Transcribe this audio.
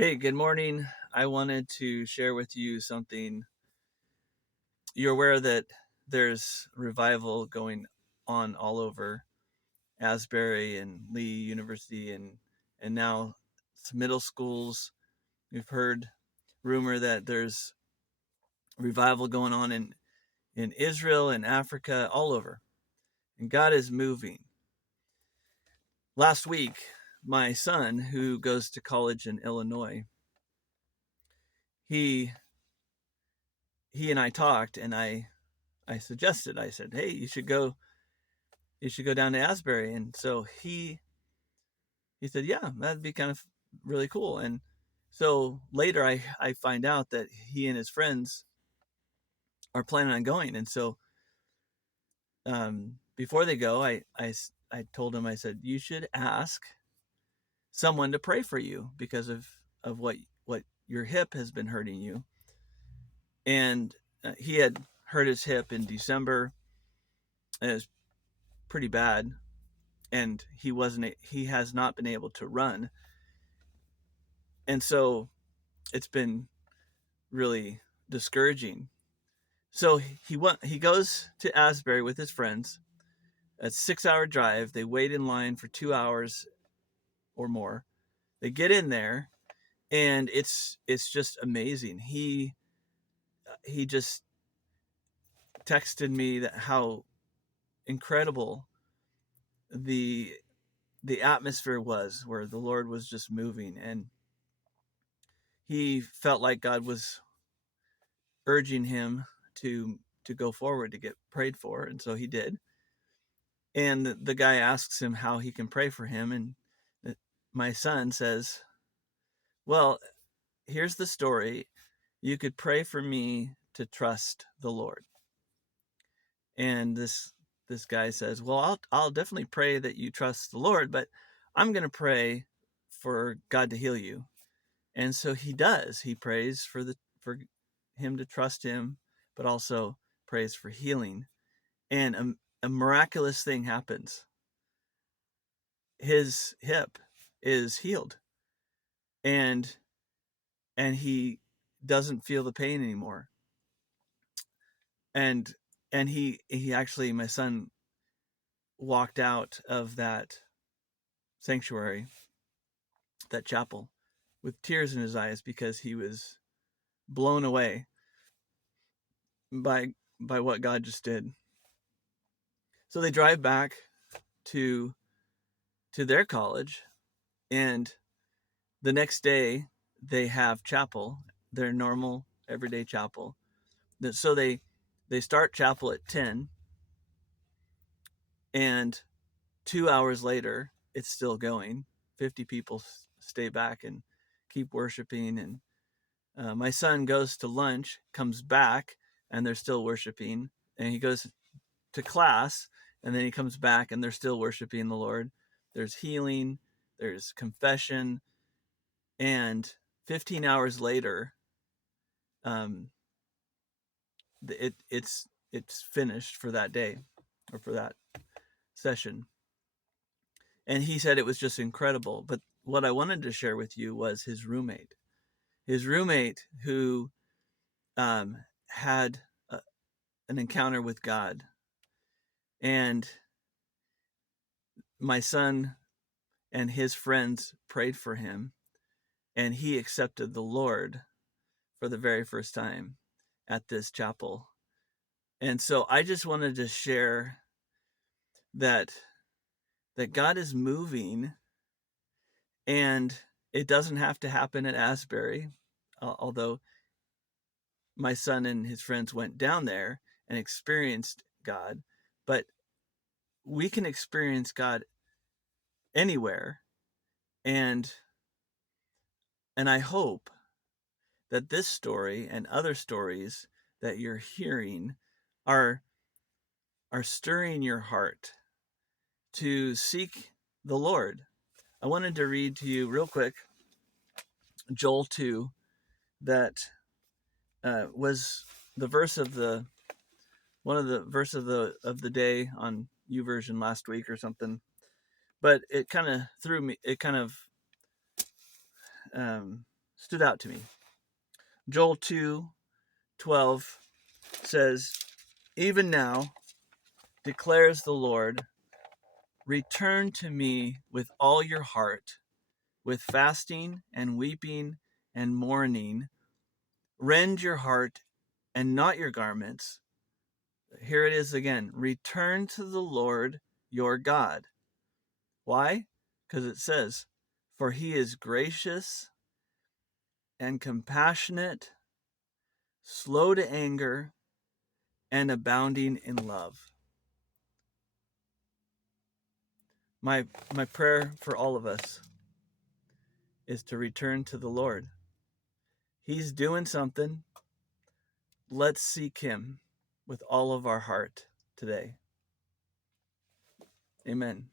Hey, good morning. I wanted to share with you something. You're aware that there's revival going on all over Asbury and Lee University and now some middle schools. We've heard rumor that there's revival going on in Israel and Africa, all over. And God is moving. Last week, my son, who goes to college in Illinois, he he and I talked, and I suggested, I said, hey, you should go down to Asbury. And so he said, yeah, that'd be kind of really cool. And so later I find out that he and his friends are planning on going. And so before they go, I told him, I said, you should ask someone to pray for you because of what your hip has been hurting you. And he had hurt his hip in December, and it was pretty bad. And he has not been able to run. And so it's been really discouraging. So he goes to Asbury with his friends. A 6-hour drive. They wait in line for 2 hours or more. They get in there, and it's just amazing. He just texted me that how incredible the the atmosphere was, where the Lord was just moving, and he felt like God was urging him to go forward to get prayed for, and so he did. And the guy asks him how he can pray for him, and my son says, well, here's the story. You could pray for me to trust the Lord. And this guy says, well, I'll definitely pray that you trust the Lord, but I'm going to pray for God to heal you. And so he does. He prays for him to trust him, but also prays for healing. And a miraculous thing happens. His hip is healed, and he doesn't feel the pain anymore. And he actually, my son, walked out of that sanctuary, that chapel, with tears in his eyes because he was blown away by what God just did. So they drive back to their college, and the next day they have chapel, their normal everyday chapel. So they start chapel at 10, and 2 hours later it's still going. 50 people stay back and keep worshiping. And my son goes to lunch, comes back, and they're still worshiping. And he goes to class, and then he comes back, and they're still worshiping the Lord. There's healing, there's confession, and 15 hours later, um, it's finished for that day, or for that session. And he said it was just incredible. But what I wanted to share with you was his roommate who had an encounter with God. And my son and his friends prayed for him, and he accepted the Lord for the very first time at this chapel. And so I just wanted to share that God is moving, and it doesn't have to happen at Asbury, although my son and his friends went down there and experienced God. But we can experience God anywhere, and I hope that this story and other stories that you're hearing are stirring your heart to seek the Lord. I wanted to read to you real quick Joel 2, that was the verse of the one of the verse of the day on YouVersion last week or something. But it kind of threw me. It kind of stood out to me. Joel 2:12 says, "Even now, declares the Lord, return to me with all your heart, with fasting and weeping and mourning. Rend your heart and not your garments." Here it is again. Return to the Lord your God. Why? Because it says, "For he is gracious and compassionate, slow to anger, and abounding in love." My prayer for all of us is to return to the Lord. He's doing something. Let's seek him with all of our heart today. Amen.